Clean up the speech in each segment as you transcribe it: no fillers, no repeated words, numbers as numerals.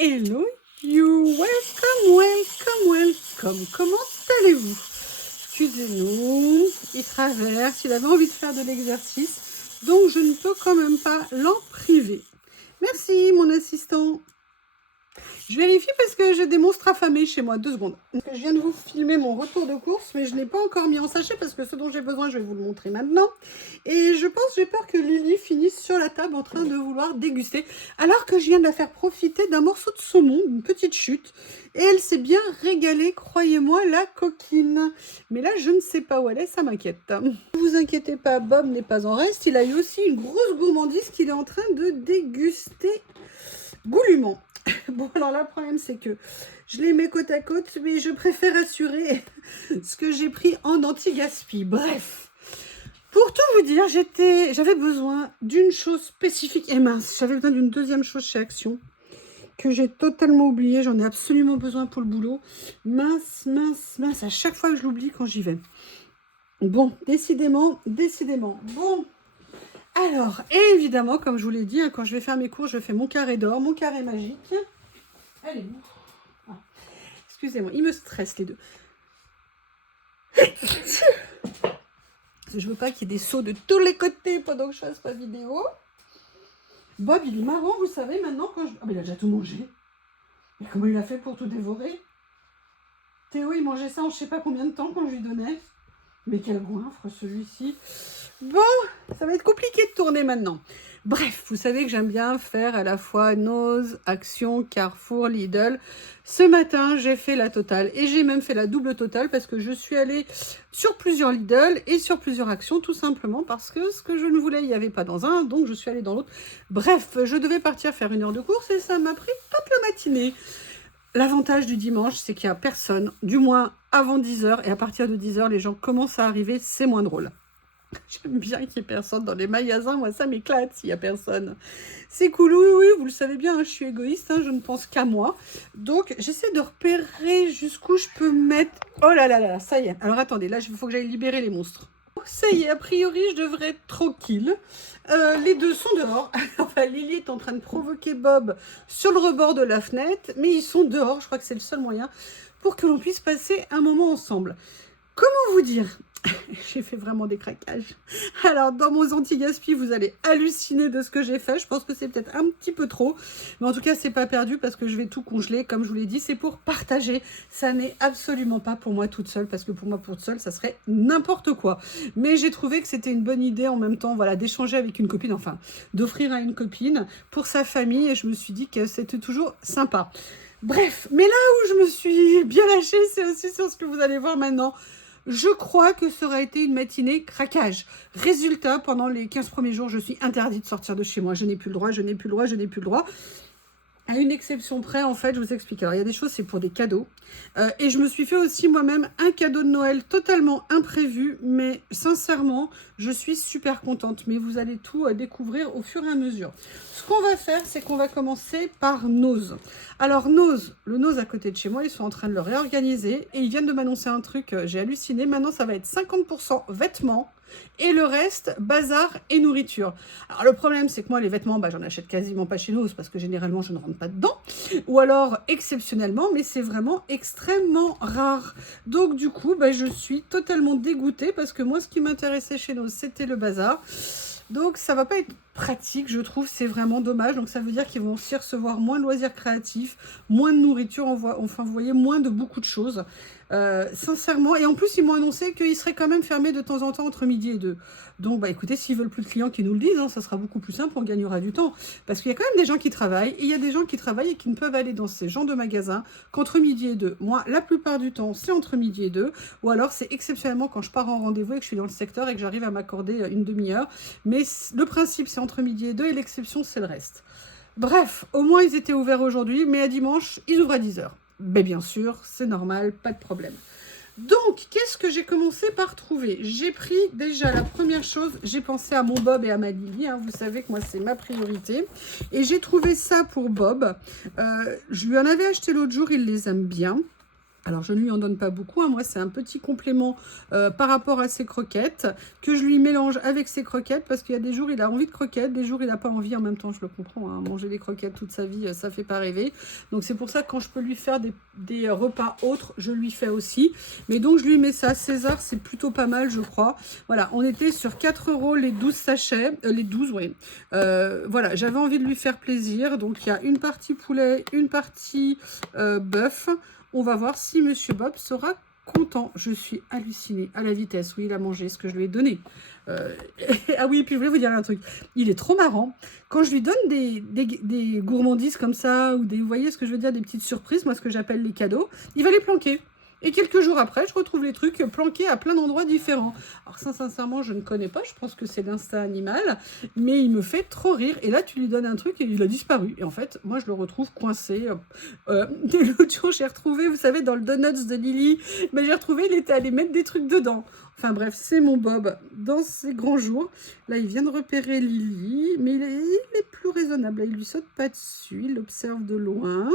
Hello you, welcome. Comment allez-vous? Excusez-nous, il traverse, il avait envie de faire de l'exercice, donc je ne peux quand même pas l'en priver. Merci mon assistant. Je vérifie parce que j'ai des monstres affamés chez moi, 2 secondes. Je viens de vous filmer mon retour de course, mais je ne l'ai pas encore mis en sachet parce que ce dont j'ai besoin, je vais vous le montrer maintenant. Et j'ai peur que Lily finisse sur la table en train de vouloir déguster, alors que je viens de la faire profiter d'un morceau de saumon, une petite chute. Et elle s'est bien régalée, croyez-moi, la coquine. Mais là, je ne sais pas où elle est, ça m'inquiète. Ne vous inquiétez pas, Bob n'est pas en reste. Il a eu aussi une grosse gourmandise qu'il est en train de déguster goulûment. Bon, alors là, le problème, c'est que je les mets côte à côte, mais je préfère assurer ce que j'ai pris en anti-gaspi. Bref, pour tout vous dire, j'avais besoin d'une chose spécifique. Et mince, j'avais besoin d'une deuxième chose chez Action, que j'ai totalement oublié. J'en ai absolument besoin pour le boulot. Mince, à chaque fois que je l'oublie quand j'y vais. Bon, décidément. Bon. Alors, évidemment, comme je vous l'ai dit, quand je vais faire mes cours, je fais mon carré d'or, mon carré magique. Allez, ah. Excusez-moi, ils me stressent les deux. Je veux pas qu'il y ait des sauts de tous les côtés pendant que je fasse ma vidéo. Bob, il est marrant, vous savez, maintenant, quand je... Ah, mais il a déjà tout mangé. Mais comment il a fait pour tout dévorer? Théo, il mangeait ça en je sais pas combien de temps quand je lui donnais. Mais quel goinfre, celui-ci. Bon, ça va être compliqué de tourner maintenant. Bref, vous savez que j'aime bien faire à la fois Nose, Action, Carrefour, Lidl. Ce matin, j'ai fait la totale et j'ai même fait la double totale parce que je suis allée sur plusieurs Lidl et sur plusieurs Actions, tout simplement parce que ce que je ne voulais, il n'y avait pas dans un, donc je suis allée dans l'autre. Bref, je devais partir faire 1 heure de course et ça m'a pris toute la matinée. L'avantage du dimanche, c'est qu'il n'y a personne, du moins avant 10 h, et à partir de 10 h, les gens commencent à arriver, c'est moins drôle. J'aime bien qu'il n'y ait personne dans les magasins, moi ça m'éclate s'il n'y a personne. C'est cool, oui, vous le savez bien, je suis égoïste, je ne pense qu'à moi. Donc j'essaie de repérer jusqu'où je peux mettre... Oh là, ça y est. Alors attendez, là il faut que j'aille libérer les monstres. Ça y est, a priori, je devrais être tranquille. Les deux sont dehors. Enfin, Lily est en train de provoquer Bob sur le rebord de la fenêtre, mais ils sont dehors. Je crois que c'est le seul moyen pour que l'on puisse passer un moment ensemble. Comment vous dire? J'ai fait vraiment des craquages. Alors, dans mon anti-gaspi, vous allez halluciner de ce que j'ai fait. Je pense que c'est peut-être un petit peu trop. Mais en tout cas, c'est pas perdu parce que je vais tout congeler. Comme je vous l'ai dit, c'est pour partager. Ça n'est absolument pas pour moi toute seule. Parce que pour moi, toute seule, ça serait n'importe quoi. Mais j'ai trouvé que c'était une bonne idée en même temps, voilà, d'échanger avec une copine. Enfin, d'offrir à une copine pour sa famille. Et je me suis dit que c'était toujours sympa. Bref, mais là où je me suis bien lâchée, c'est aussi sur ce que vous allez voir maintenant. Je crois que ça aurait été une matinée craquage. Résultat, pendant les 15 premiers jours, je suis interdite de sortir de chez moi. Je n'ai plus le droit. À une exception près, en fait, je vous explique. Alors, il y a des choses, c'est pour des cadeaux. Et je me suis fait aussi moi-même un cadeau de Noël totalement imprévu. Mais sincèrement, je suis super contente. Mais vous allez tout découvrir au fur et à mesure. Ce qu'on va faire, c'est qu'on va commencer par Nose. Alors, Nose, le Nose à côté de chez moi, ils sont en train de le réorganiser. Et ils viennent de m'annoncer un truc, j'ai halluciné. Maintenant, ça va être 50% vêtements. Et le reste, bazar et nourriture. Alors le problème, c'est que moi, les vêtements, j'en achète quasiment pas chez nous, parce que généralement, je ne rentre pas dedans. Ou alors, exceptionnellement, mais c'est vraiment extrêmement rare. Donc du coup, je suis totalement dégoûtée, parce que moi, ce qui m'intéressait chez nous, c'était le bazar. Donc ça va pas être pratique, je trouve, c'est vraiment dommage. Donc ça veut dire qu'ils vont aussi recevoir moins de loisirs créatifs, moins de nourriture, enfin vous voyez, moins de beaucoup de choses. Sincèrement, et en plus ils m'ont annoncé qu'ils seraient quand même fermés de temps en temps entre midi et 2. Donc écoutez, s'ils veulent plus de clients qui nous le disent, ça sera beaucoup plus simple, on gagnera du temps. Parce qu'il y a quand même des gens qui travaillent, et il y a des gens qui travaillent et qui ne peuvent aller dans ces genres de magasins qu'entre midi et 2. Moi, la plupart du temps, c'est entre midi et 2, ou alors c'est exceptionnellement quand je pars en rendez-vous et que je suis dans le secteur et que j'arrive à m'accorder une demi-heure. Mais le principe, c'est entre midi et 2 et l'exception, c'est le reste. Bref, au moins, ils étaient ouverts aujourd'hui, mais à dimanche, ils ouvrent à 10 h. Mais bien sûr, c'est normal, pas de problème. Donc, qu'est-ce que j'ai commencé par trouver? J'ai pris déjà la première chose, j'ai pensé à mon Bob et à ma Lily, vous savez que moi c'est ma priorité. Et j'ai trouvé ça pour Bob. Je lui en avais acheté l'autre jour, il les aime bien. Alors, je ne lui en donne pas beaucoup, hein. Moi, c'est un petit complément par rapport à ses croquettes, que je lui mélange avec ses croquettes, parce qu'il y a des jours, il a envie de croquettes, des jours, il n'a pas envie. En même temps, je le comprends, hein. Manger des croquettes toute sa vie, ça ne fait pas rêver. Donc, c'est pour ça que quand je peux lui faire des repas autres, je lui fais aussi. Mais donc, je lui mets ça. César, c'est plutôt pas mal, je crois. Voilà, on était sur 4 € les 12 sachets, les 12, oui. Voilà, j'avais envie de lui faire plaisir. Donc, il y a une partie poulet, une partie bœuf. On va voir si Monsieur Bob sera content. Je suis hallucinée à la vitesse où il a mangé ce que je lui ai donné. Ah oui, puis je voulais vous dire un truc. Il est trop marrant. Quand je lui donne des gourmandises comme ça, ou vous voyez ce que je veux dire, des petites surprises, moi ce que j'appelle les cadeaux, il va les planquer. Et quelques jours après, je retrouve les trucs planqués à plein d'endroits différents. Alors ça, sincèrement, je ne connais pas. Je pense que c'est l'instinct animal. Mais il me fait trop rire. Et là, tu lui donnes un truc et il a disparu. Et en fait, moi, je le retrouve coincé. L'autre jour, j'ai retrouvé, vous savez, dans le donuts de Lily, mais j'ai retrouvé, il était allé mettre des trucs dedans. Enfin bref, c'est mon Bob dans ses grands jours. Là, il vient de repérer Lily. Mais il est plus raisonnable. Là, il lui saute pas dessus. Il l'observe de loin.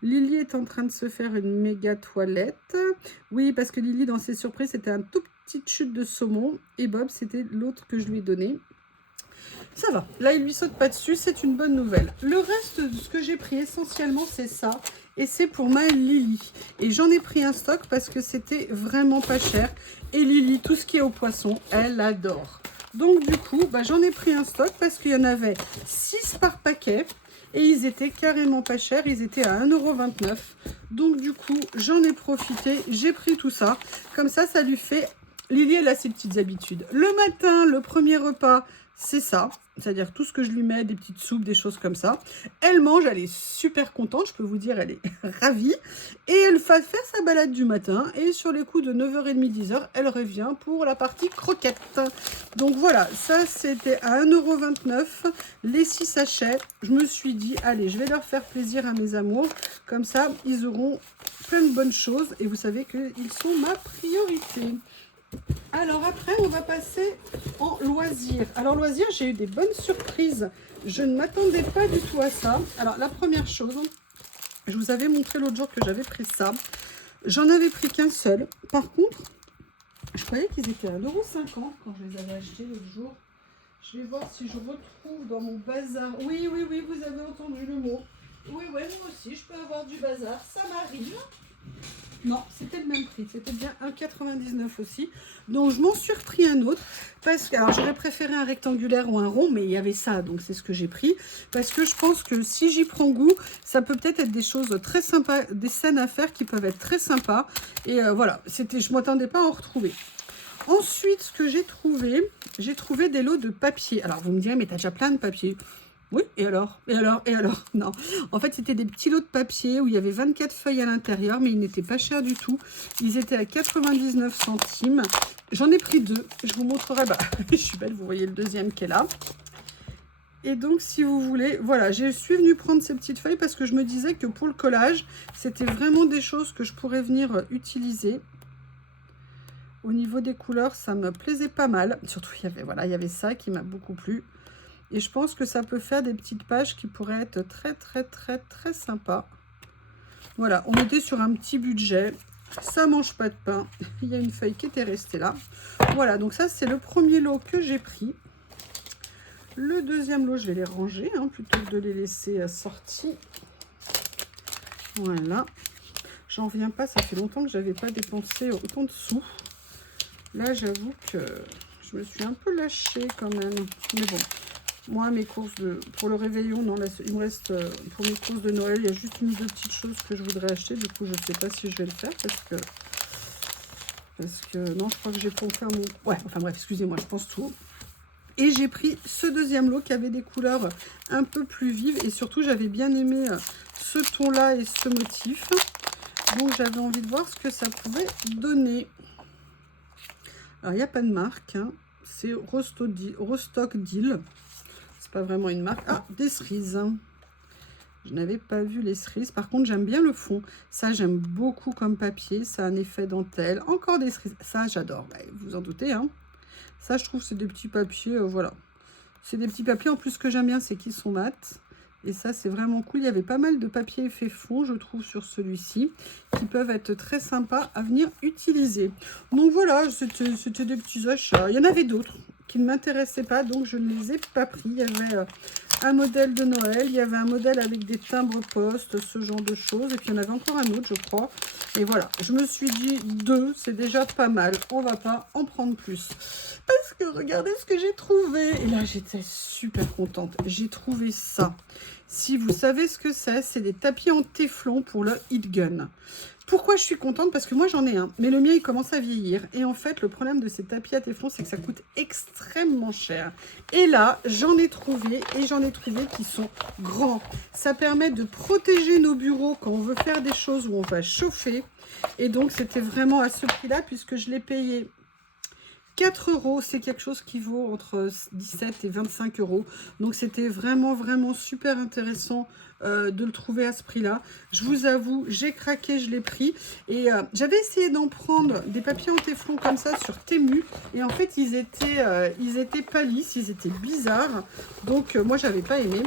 Lily est en train de se faire une méga toilette. Oui, parce que Lily, dans ses surprises, c'était un tout petite chute de saumon. Et Bob, c'était l'autre que je lui ai donné. Ça va. Là, il lui saute pas dessus. C'est une bonne nouvelle. Le reste de ce que j'ai pris, essentiellement, c'est ça. Et c'est pour ma Lily. Et j'en ai pris un stock parce que c'était vraiment pas cher. Et Lily, tout ce qui est au poisson, elle adore. Donc, du coup, j'en ai pris un stock parce qu'il y en avait 6 par paquet. Et ils étaient carrément pas chers, ils étaient à 1,29 €. Donc du coup, j'en ai profité, j'ai pris tout ça. Comme ça, ça lui fait... Lily, elle a ses petites habitudes. Le matin, le premier repas, c'est ça. C'est-à-dire tout ce que je lui mets, des petites soupes, des choses comme ça. Elle mange, elle est super contente, je peux vous dire, elle est ravie. Et elle va faire sa balade du matin. Et sur les coups de 9h30, 10h, elle revient pour la partie croquette. Donc voilà, ça c'était à 1,29 €. Les 6 sachets, je me suis dit, allez, je vais leur faire plaisir à mes amours. Comme ça, ils auront plein de bonnes choses. Et vous savez qu'ils sont ma priorité. Alors après, on va passer en loisirs. Alors loisirs, j'ai eu des bonnes surprises. Je ne m'attendais pas du tout à ça. Alors la première chose, je vous avais montré l'autre jour que j'avais pris ça. J'en avais pris qu'un seul. Par contre, je croyais qu'ils étaient à 1,50 € quand je les avais achetés l'autre jour. Je vais voir si je retrouve dans mon bazar. Oui, oui, oui, vous avez entendu le mot. Oui, ouais, moi aussi, je peux avoir du bazar. Ça m'arrive. Non, c'était le même prix, c'était bien 1,99 € aussi. Donc je m'en suis repris un autre, parce que, alors j'aurais préféré un rectangulaire ou un rond, mais il y avait ça, donc c'est ce que j'ai pris. Parce que je pense que si j'y prends goût, ça peut peut-être être des choses très sympas, des scènes à faire qui peuvent être très sympas. Et voilà, je ne m'attendais pas à en retrouver. Ensuite, ce que j'ai trouvé des lots de papier. Alors vous me direz, mais t'as déjà plein de papier. Oui, et alors? Et alors? Et alors? Non. En fait, c'était des petits lots de papier où il y avait 24 feuilles à l'intérieur, mais ils n'étaient pas chers du tout. Ils étaient à 99 centimes. J'en ai pris 2. Je vous montrerai. Je suis belle, vous voyez le deuxième qui est là. Et donc, si vous voulez, voilà, je suis venue prendre ces petites feuilles parce que je me disais que pour le collage, c'était vraiment des choses que je pourrais venir utiliser. Au niveau des couleurs, ça me plaisait pas mal. Surtout, il y avait ça qui m'a beaucoup plu. Et je pense que ça peut faire des petites pages qui pourraient être très, très, très, très sympas. Voilà, on était sur un petit budget. Ça mange pas de pain. Il y a une feuille qui était restée là. Voilà, donc ça, c'est le premier lot que j'ai pris. Le deuxième lot, je vais les ranger, plutôt que de les laisser sortis. Voilà. J'en reviens pas, ça fait longtemps que je n'avais pas dépensé autant de sous. Là, j'avoue que je me suis un peu lâchée quand même. Mais bon. Moi, mes courses pour le réveillon, non, là, il me reste pour mes courses de Noël, il y a juste une ou deux petites choses que je voudrais acheter. Du coup, je ne sais pas si je vais le faire parce que non, je crois que j'ai pour faire mon... Ouais, enfin bref, excusez-moi, je pense tout. Et j'ai pris ce deuxième lot qui avait des couleurs un peu plus vives. Et surtout, j'avais bien aimé ce ton-là et ce motif. Donc, j'avais envie de voir ce que ça pouvait donner. Alors, il n'y a pas de marque. C'est Rostock Deal. Pas vraiment une marque. Ah, des cerises. Je n'avais pas vu les cerises. Par contre, j'aime bien le fond. Ça, j'aime beaucoup comme papier. Ça a un effet dentelle. Encore des cerises. Ça, j'adore. Vous en doutez, Ça, je trouve, c'est des petits papiers. Voilà. C'est des petits papiers. En plus, ce que j'aime bien, c'est qu'ils sont mat. Et ça, c'est vraiment cool. Il y avait pas mal de papier effet fond, je trouve, sur celui-ci, qui peuvent être très sympas à venir utiliser. Donc voilà, c'était des petits achats. Il y en avait d'autres qui ne m'intéressaient pas, donc je ne les ai pas pris. Il y avait un modèle de Noël, il y avait un modèle avec des timbres poste, ce genre de choses. Et puis il y en avait encore un autre, je crois. Et voilà, je me suis dit, 2, c'est déjà pas mal. On va pas en prendre plus. Parce que regardez ce que j'ai trouvé. Et là, j'étais super contente. J'ai trouvé ça. Si vous savez ce que c'est des tapis en téflon pour le heat gun. Pourquoi je suis contente? Parce que moi, j'en ai un. Mais le mien, il commence à vieillir. Et en fait, le problème de ces tapis à téflon, c'est que ça coûte extrêmement cher. Et là, j'en ai trouvé. Et j'en ai trouvé qui sont grands. Ça permet de protéger nos bureaux quand on veut faire des choses où on va chauffer. Et donc, c'était vraiment à ce prix-là, puisque je l'ai payé 4 €, c'est quelque chose qui vaut entre 17 et 25 €. Donc, c'était vraiment, vraiment super intéressant de le trouver à ce prix-là. Je vous avoue, j'ai craqué, je l'ai pris. Et j'avais essayé d'en prendre des papiers en téflon comme ça sur Temu. Et en fait, ils étaient pas lisses, ils étaient bizarres. Donc, moi, j'avais pas aimé.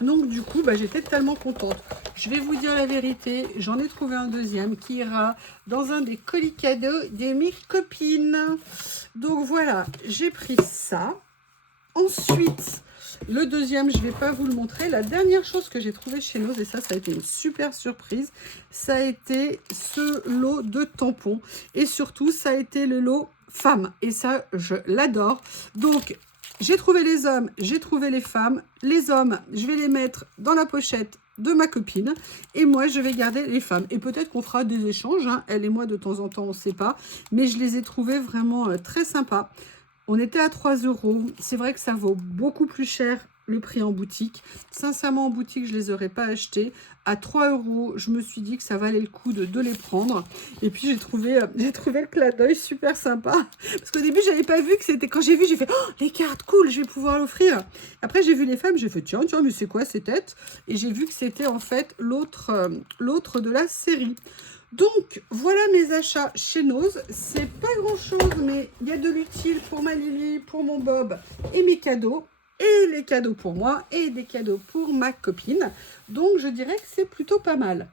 Donc du coup, j'étais tellement contente. Je vais vous dire la vérité, j'en ai trouvé un deuxième qui ira dans un des colis cadeaux de mes copines. Donc voilà, j'ai pris ça. Ensuite, le deuxième, je ne vais pas vous le montrer. La dernière chose que j'ai trouvée chez nous, et ça a été une super surprise, ça a été ce lot de tampons. Et surtout, ça a été le lot femmes. Et ça, je l'adore. Donc, j'ai trouvé les hommes, j'ai trouvé les femmes. Les hommes, je vais les mettre dans la pochette de ma copine. Et moi, je vais garder les femmes. Et peut-être qu'on fera des échanges. Hein. Elle et moi, de temps en temps, on ne sait pas. Mais je les ai trouvés vraiment très sympas. On était à 3 €. C'est vrai que ça vaut beaucoup plus cher le prix en boutique. Sincèrement, en boutique, je ne les aurais pas achetés. À 3 €, je me suis dit que ça valait le coup de les prendre. Et puis, j'ai trouvé le clin d'œil super sympa. Parce qu'au début, je n'avais pas vu que c'était... Quand j'ai vu, j'ai fait oh, les cartes, cool, je vais pouvoir l'offrir. Après, j'ai vu les femmes, j'ai fait tiens, mais c'est quoi ces têtes? Et j'ai vu que c'était en fait l'autre de la série. Donc, voilà mes achats chez Nose. C'est pas grand-chose, mais il y a de l'utile pour ma Lily, pour mon Bob et mes cadeaux. Et les cadeaux pour moi et des cadeaux pour ma copine. Donc, je dirais que c'est plutôt pas mal.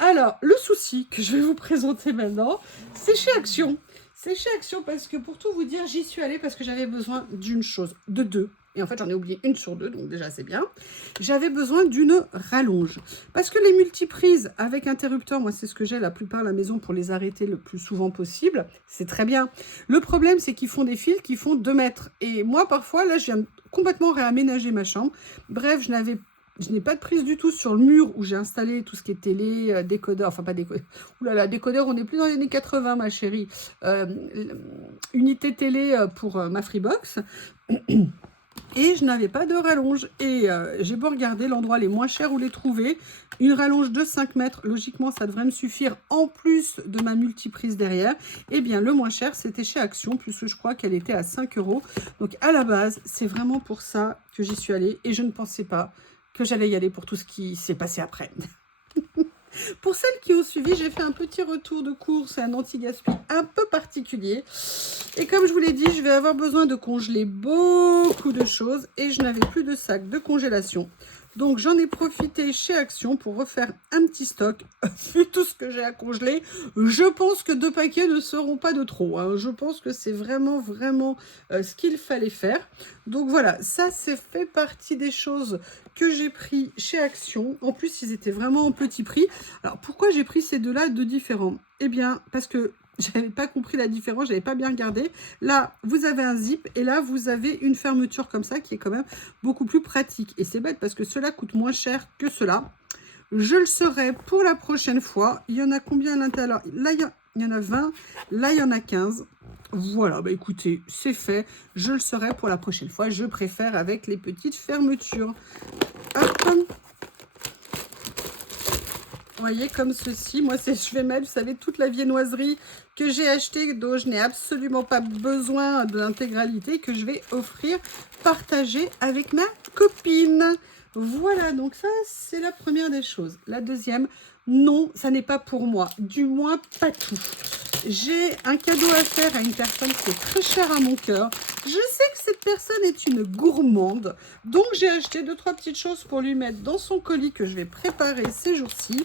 Alors, le souci que je vais vous présenter maintenant, c'est chez Action. C'est chez Action parce que, pour tout vous dire, j'y suis allée parce que j'avais besoin d'une chose, de 2. Et en fait, j'en ai oublié une sur 2, donc déjà, c'est bien. J'avais besoin d'une rallonge. Parce que les multiprises avec interrupteur, moi, c'est ce que j'ai la plupart à la maison pour les arrêter le plus souvent possible. C'est très bien. Le problème, c'est qu'ils font des fils qui font 2 mètres. Et moi, parfois, là, je viens complètement réaménager ma chambre. Bref, je n'ai pas de prise du tout sur le mur où j'ai installé tout ce qui est télé, décodeur, enfin pas décodeur. Oulala, décodeur, on n'est plus dans les années 80, ma chérie. Unité télé pour ma Freebox. Et je n'avais pas de rallonge. Et j'ai beau regarder l'endroit les moins chers où les trouver. Une rallonge de 5 mètres, logiquement, ça devrait me suffire en plus de ma multiprise derrière. Eh bien, le moins cher, c'était chez Action, puisque je crois qu'elle était à 5 €. Donc, à la base, c'est vraiment pour ça que j'y suis allée. Et je ne pensais pas que j'allais y aller pour tout ce qui s'est passé après. Pour celles qui ont suivi, j'ai fait un petit retour de course et un anti-gaspi un peu particulier. Et comme je vous l'ai dit, je vais avoir besoin de congeler beaucoup de choses et je n'avais plus de sac de congélation. Donc, j'en ai profité chez Action pour refaire un petit stock. Vu tout ce que j'ai à congeler, je pense que 2 paquets ne seront pas de trop. Hein. Je pense que c'est vraiment, vraiment ce qu'il fallait faire. Donc, voilà, ça, c'est fait partie des choses que j'ai pris chez Action. En plus, ils étaient vraiment en petit prix. Alors, pourquoi j'ai pris ces deux-là, deux différents? Eh bien, parce que je n'avais pas compris la différence, je n'avais pas bien regardé. Là, vous avez un zip et là, vous avez une fermeture comme ça qui est quand même beaucoup plus pratique. Et c'est bête parce que cela coûte moins cher que cela. Je le saurai pour la prochaine fois. Il y en a combien à l'intérieur? Là, il y en a 20. Là, il y en a 15. Voilà, écoutez, c'est fait. Je le saurai pour la prochaine fois. Je préfère avec les petites fermetures. Hop. Vous voyez, comme ceci, moi, je vais mettre, vous savez, toute la viennoiserie que j'ai achetée, dont je n'ai absolument pas besoin de l'intégralité, que je vais offrir, partager avec ma copine. Voilà, donc ça, c'est la première des choses. La deuxième, non, ça n'est pas pour moi. Du moins, pas tout. j'ai un cadeau à faire à une personne qui est très chère à mon cœur. Je sais que cette personne est une gourmande, donc j'ai acheté 2-3 petites choses pour lui mettre dans son colis que je vais préparer ces jours-ci.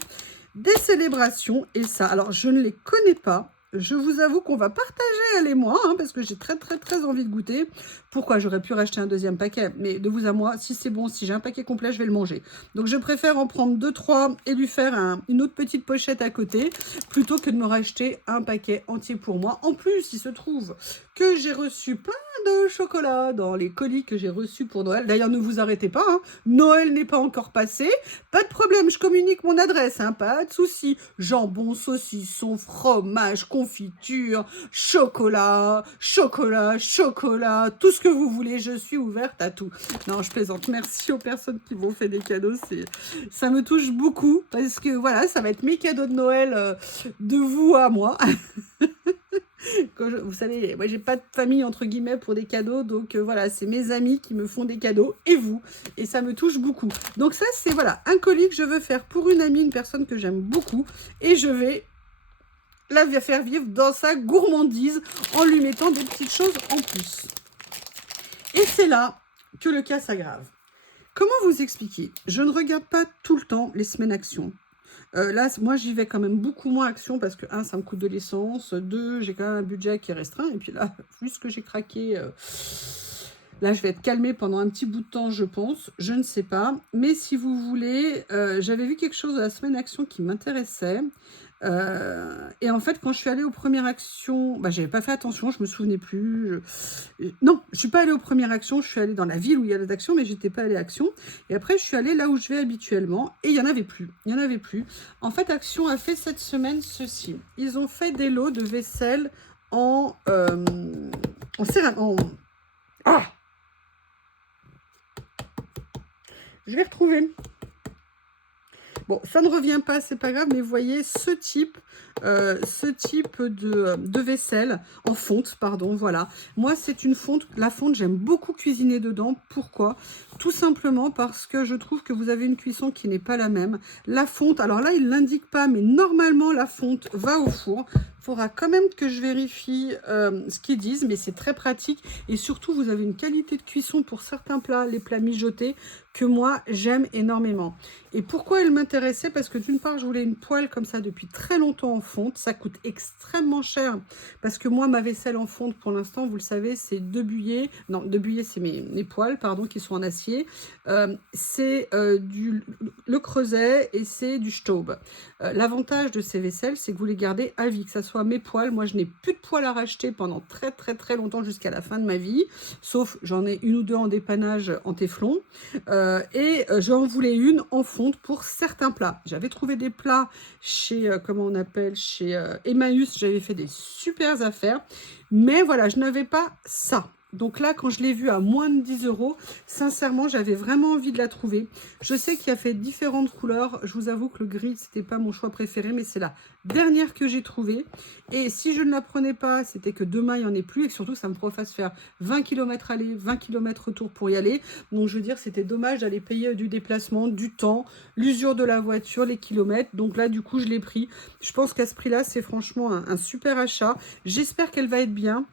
Des célébrations, et ça, alors je ne les connais pas. Je vous avoue qu'on va partager, elle et moi, hein, parce que j'ai très envie de goûter. Pourquoi? J'aurais pu racheter un deuxième paquet, mais de vous à moi, si c'est bon, si j'ai un paquet complet, je vais le manger. Donc je préfère en prendre 2-3 et lui faire une autre petite pochette à côté, plutôt que de me racheter un paquet entier pour moi. En plus, il se trouve que j'ai reçu plein de chocolat dans les colis que j'ai reçus pour Noël. D'ailleurs, ne vous arrêtez pas, hein. Noël n'est pas encore passé. Pas de problème, je communique mon adresse, hein, pas de souci. Jambon, saucisson, fromage, confiture, chocolat, tout ce que vous voulez, je suis ouverte à tout. Non, je plaisante. Merci aux personnes qui m'ont fait des cadeaux, ça me touche beaucoup parce que voilà, ça va être mes cadeaux de Noël de vous à moi. Vous savez, moi j'ai pas de famille entre guillemets pour des cadeaux, donc voilà, c'est mes amis qui me font des cadeaux et vous, et ça me touche beaucoup. Donc ça c'est voilà un colis que je veux faire pour une amie, une personne que j'aime beaucoup, et je vais la faire vivre dans sa gourmandise en lui mettant des petites choses en plus. Et c'est là que le cas s'aggrave. Comment vous expliquer? Je ne regarde pas tout le temps les semaines Action. Là, moi, j'y vais quand même beaucoup moins Action parce que, 1, ça me coûte de l'essence, 2, j'ai quand même un budget qui est restreint. Et puis là, vu ce que j'ai craqué, là, je vais être calmée pendant un petit bout de temps, je pense. Je ne sais pas. Mais si vous voulez, j'avais vu quelque chose de la semaine Action qui m'intéressait. Et en fait, quand je suis allée aux premières actions, bah, j'avais pas fait attention, je me souvenais plus. Non, je suis pas allée aux premières actions, je suis allée dans la ville où il y a des actions, mais j'étais pas allée à Action. Et après, je suis allée là où je vais habituellement, et il y en avait plus. Il y en avait plus. En fait, Action a fait cette semaine ceci. Ils ont fait des lots de vaisselle en céramique. Ah, je vais retrouver. Bon, ça ne revient pas, c'est pas grave, mais vous voyez ce type de vaisselle en fonte, pardon, voilà. Moi, c'est une fonte, la fonte, j'aime beaucoup cuisiner dedans. Pourquoi? Tout simplement parce que je trouve que vous avez une cuisson qui n'est pas la même. La fonte, alors là, il ne l'indique pas, mais normalement, la fonte va au four. Il faudra quand même que je vérifie ce qu'ils disent, mais c'est très pratique. Et surtout, vous avez une qualité de cuisson pour certains plats, les plats mijotés, que moi, j'aime énormément. Et pourquoi elle m'intéressait? Parce que d'une part, je voulais une poêle comme ça depuis très longtemps en fonte. Ça coûte extrêmement cher parce que moi, ma vaisselle en fonte, pour l'instant, vous le savez, c'est Debuyer. Non, Debuyer, c'est mes poêles, pardon, qui sont en acier. C'est le Creuset et c'est du Staub. L'avantage de ces vaisselles, c'est que vous les gardez à vie, que ça soit mes poêles. Moi, je n'ai plus de poêles à racheter pendant très longtemps jusqu'à la fin de ma vie. Sauf, j'en ai une ou deux en dépannage en téflon. Et j'en voulais une en fonte pour certains plats. J'avais trouvé des plats chez, comment on appelle, chez Emmaüs, j'avais fait des super affaires, mais voilà, je n'avais pas ça. Donc là, quand je l'ai vue à moins de 10 €, sincèrement, j'avais vraiment envie de la trouver. Je sais qu'il y a fait différentes couleurs. Je vous avoue que le gris, c'était pas mon choix préféré, mais c'est la dernière que j'ai trouvée. Et si je ne la prenais pas, c'était que demain, il n'y en ait plus. Et surtout, ça me fasse faire 20 km aller, 20 km retour pour y aller. Donc, je veux dire, c'était dommage d'aller payer du déplacement, du temps, l'usure de la voiture, les kilomètres. Donc là, du coup, je l'ai pris. Je pense qu'à ce prix-là, c'est franchement un super achat. J'espère qu'elle va être bien.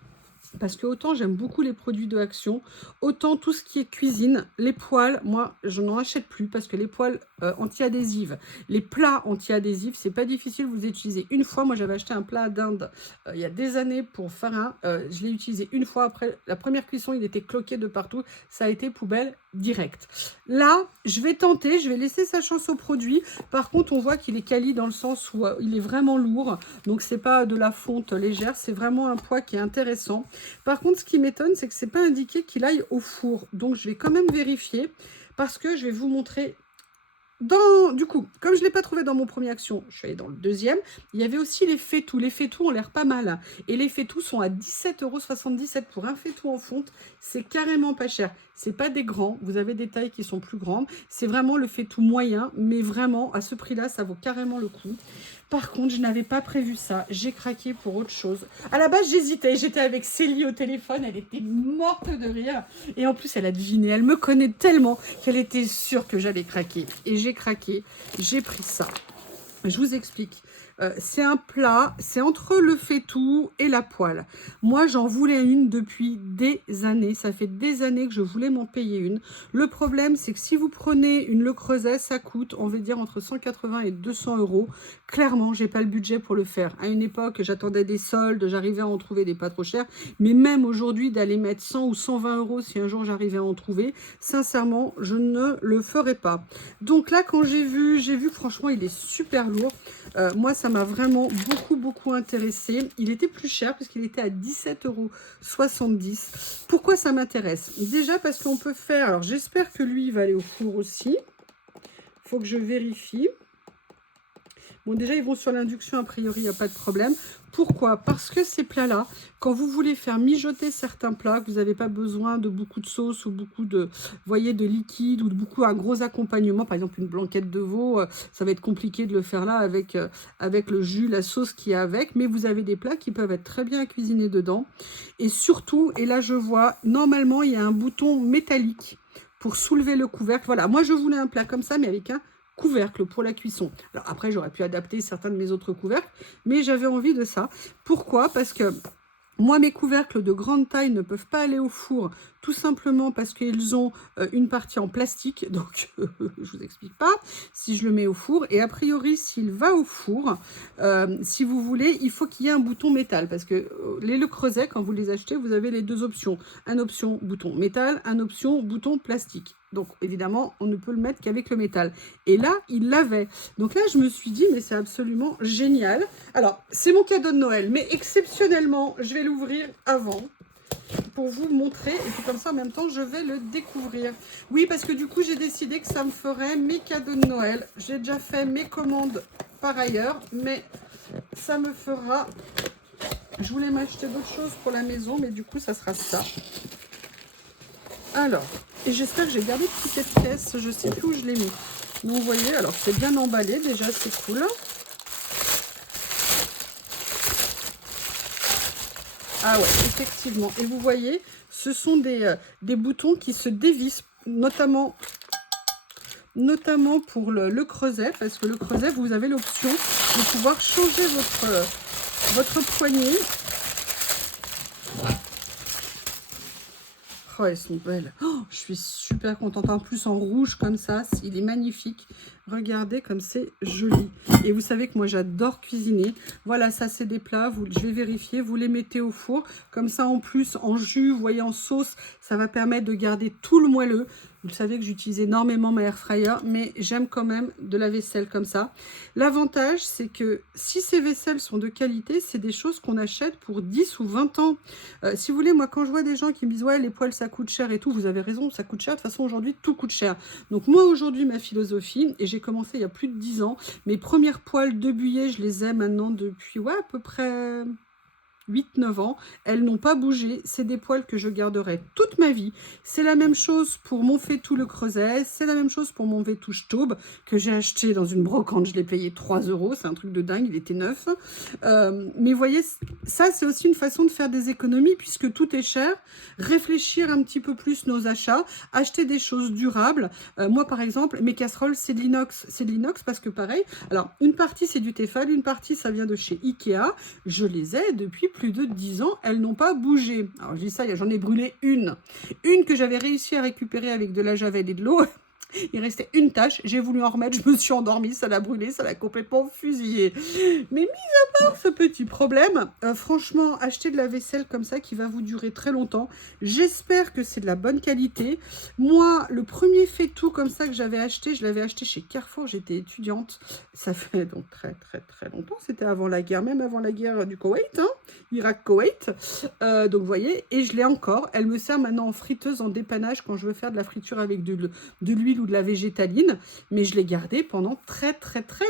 Parce que autant j'aime beaucoup les produits de Action, autant tout ce qui est cuisine, les poêles, moi je n'en achète plus parce que les poêles anti-adhésives, les plats anti-adhésifs, c'est pas difficile, vous les utilisez une fois. Moi j'avais acheté un plat d'Inde il y a des années pour faire je l'ai utilisé une fois, après la première cuisson il était cloqué de partout, ça a été poubelle directe. Là je vais tenter, je vais laisser sa chance au produit. Par contre on voit qu'il est quali dans le sens où il est vraiment lourd, donc c'est pas de la fonte légère, c'est vraiment un poids qui est intéressant. Par contre, ce qui m'étonne, c'est que c'est pas indiqué qu'il aille au four. Donc, je vais quand même vérifier parce que je vais vous montrer. Du coup, comme je ne l'ai pas trouvé dans mon premier Action, je suis allée dans le deuxième. Il y avait aussi les faitout. Les faitout ont l'air pas mal. Et les faitout sont à 17,77 € pour un faitout en fonte. C'est carrément pas cher. C'est pas des grands. Vous avez des tailles qui sont plus grandes. C'est vraiment le faitout moyen. Mais vraiment, à ce prix-là, ça vaut carrément le coup. Par contre, je n'avais pas prévu ça. J'ai craqué pour autre chose. À la base, j'hésitais. J'étais avec Célie au téléphone. Elle était morte de rire. Et en plus, elle a deviné. Elle me connaît tellement qu'elle était sûre que j'allais craquer. Et j'ai craqué. J'ai pris ça. Je vous explique. C'est un plat, c'est entre le faitout et la poêle. Moi, j'en voulais une depuis des années. Ça fait des années que je voulais m'en payer une. Le problème, c'est que si vous prenez une Le Creuset, ça coûte, on va dire, entre 180 et 200 euros. Clairement, j'ai pas le budget pour le faire. À une époque, j'attendais des soldes, j'arrivais à en trouver des pas trop chers. Mais même aujourd'hui, d'aller mettre 100 ou 120 euros, si un jour j'arrivais à en trouver, sincèrement, je ne le ferai pas. Donc là, quand j'ai vu, franchement, il est super lourd. Moi, ça m'a vraiment beaucoup intéressé. Il était plus cher puisqu'il était à 17,70 €. Pourquoi ça m'intéresse? Déjà parce qu'on peut faire... Alors, j'espère que lui, il va aller au four aussi. Il faut que je vérifie. Bon, déjà, ils vont sur l'induction, a priori, il n'y a pas de problème. Pourquoi? Parce que ces plats-là, quand vous voulez faire mijoter certains plats, que vous n'avez pas besoin de beaucoup de sauce ou beaucoup de, voyez, de liquide ou de beaucoup un gros accompagnement, par exemple une blanquette de veau, ça va être compliqué de le faire là avec, avec le jus, la sauce qui est avec, mais vous avez des plats qui peuvent être très bien cuisinés dedans. Et surtout, et là je vois, normalement, il y a un bouton métallique pour soulever le couvercle. Voilà, moi je voulais un plat comme ça, mais avec un couvercle pour la cuisson. Alors après, j'aurais pu adapter certains de mes autres couvercles, mais j'avais envie de ça. Pourquoi? Parce que moi, mes couvercles de grande taille ne peuvent pas aller au four, tout simplement parce qu'ils ont une partie en plastique, donc je vous explique pas si je le mets au four. Et a priori, s'il va au four, si vous voulez, il faut qu'il y ait un bouton métal, parce que les Le Creuset, quand vous les achetez, vous avez les deux options. Un option bouton métal, un option bouton plastique. Donc, évidemment, on ne peut le mettre qu'avec le métal. Et là, il l'avait. Donc là, je me suis dit, mais c'est absolument génial. Alors, c'est mon cadeau de Noël, mais exceptionnellement, je vais l'ouvrir avant pour vous montrer. Et puis comme ça, en même temps, je vais le découvrir. Oui, parce que du coup, j'ai décidé que ça me ferait mes cadeaux de Noël. J'ai déjà fait mes commandes par ailleurs, mais ça me fera... Je voulais m'acheter d'autres choses pour la maison, mais du coup, ça sera ça. Alors, et j'espère que j'ai gardé le ticket de caisse, je sais plus où je l'ai mis. Donc vous voyez, alors c'est bien emballé, déjà c'est cool. Ah ouais, effectivement. Et vous voyez, ce sont des boutons qui se dévissent, notamment pour le creuset, parce que le creuset, vous avez l'option de pouvoir changer votre poignée. Oh, elles sont belles. Oh, je suis super contente. En plus, en rouge comme ça, il est magnifique. Regardez comme c'est joli. Et vous savez que moi, j'adore cuisiner. Voilà, ça, c'est des plats. Je vais vérifier. Vous les mettez au four. Comme ça, en plus, en jus, vous voyez, en sauce, ça va permettre de garder tout le moelleux. Vous savez que j'utilise énormément ma air fryer, mais j'aime quand même de la vaisselle comme ça. L'avantage, c'est que si ces vaisselles sont de qualité, c'est des choses qu'on achète pour 10 ou 20 ans. Si vous voulez, moi, quand je vois des gens qui me disent « Ouais, les poêles, ça coûte cher et tout », vous avez raison, ça coûte cher. De toute façon, aujourd'hui, tout coûte cher. Donc moi, aujourd'hui, ma philosophie, et j'ai commencé il y a plus de 10 ans, mes premières poêles de Buyer, je les ai maintenant depuis, ouais, à peu près... 8-9 ans, elles n'ont pas bougé, c'est des poêles que je garderai toute ma vie. C'est la même chose pour mon faitout Le Creuset, c'est la même chose pour mon faitout Staub, que j'ai acheté dans une brocante, je l'ai payé 3 €, c'est un truc de dingue, il était neuf. Mais vous voyez, ça c'est aussi une façon de faire des économies, puisque tout est cher, réfléchir un petit peu plus nos achats, acheter des choses durables. Moi par exemple, mes casseroles c'est de l'inox parce que pareil, alors une partie c'est du Tefal, une partie ça vient de chez Ikea, je les ai depuis plus de 10 ans, elles n'ont pas bougé. Alors je dis ça, j'en ai brûlé une que j'avais réussi à récupérer avec de la javel et de l'eau. Il restait une tache, j'ai voulu en remettre, je me suis endormie, ça l'a brûlé, ça l'a complètement fusillé. Mais mis à part ce petit problème, franchement, acheter de la vaisselle comme ça qui va vous durer très longtemps, j'espère que c'est de la bonne qualité. Moi, le premier faitout comme ça que j'avais acheté, je l'avais acheté chez Carrefour, j'étais étudiante, ça fait donc très longtemps, c'était avant la guerre, même avant la guerre du Koweït, hein, Irak-Koweït, donc vous voyez, et je l'ai encore, elle me sert maintenant en friteuse, en dépannage, quand je veux faire de la friture avec de l'huile ou de la végétaline, mais je l'ai gardé pendant très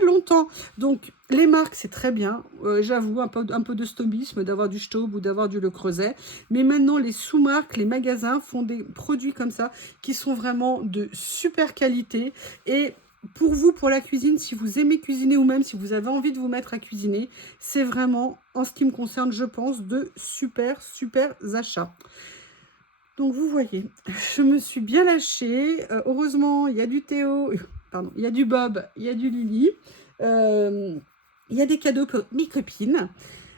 longtemps. Donc les marques c'est très bien, j'avoue un peu de snobisme d'avoir du Staub ou d'avoir du Le Creuset, mais maintenant les sous-marques, les magasins font des produits comme ça qui sont vraiment de super qualité. Et pour vous, pour la cuisine, si vous aimez cuisiner ou même si vous avez envie de vous mettre à cuisiner, c'est vraiment, en ce qui me concerne, je pense, de super achats. Donc vous voyez, je me suis bien lâchée. Heureusement, il y a du Théo, pardon, il y a du Bob, il y a du Lily. Il y a des cadeaux pour mes copines.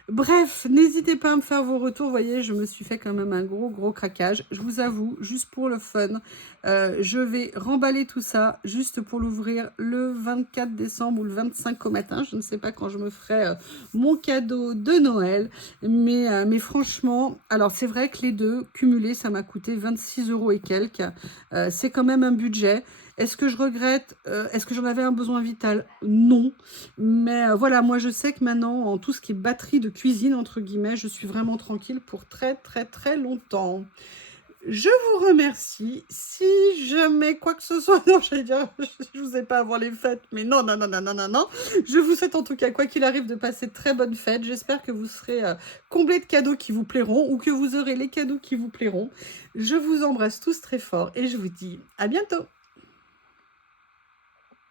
Bref, n'hésitez pas à me faire vos retours. Vous voyez, je me suis fait quand même un gros craquage. Je vous avoue, juste pour le fun, je vais remballer tout ça juste pour l'ouvrir le 24 décembre ou le 25 au matin. Je ne sais pas quand je me ferai mon cadeau de Noël. Mais franchement, alors c'est vrai que les deux cumulés, ça m'a coûté 26 € et quelques. C'est quand même un budget. Est-ce que je regrette? Est-ce que j'en avais un besoin vital? Non. Mais voilà, moi je sais que maintenant, en tout ce qui est batterie de cuisine, entre guillemets, je suis vraiment tranquille pour très longtemps. Je vous remercie. Si je mets quoi que ce soit, non, j'allais dire, je vous ai pas avant les fêtes, mais non. Je vous souhaite en tout cas, quoi qu'il arrive, de passer de très bonnes fêtes. J'espère que vous serez comblés de cadeaux qui vous plairont ou que vous aurez les cadeaux qui vous plairont. Je vous embrasse tous très fort et je vous dis à bientôt.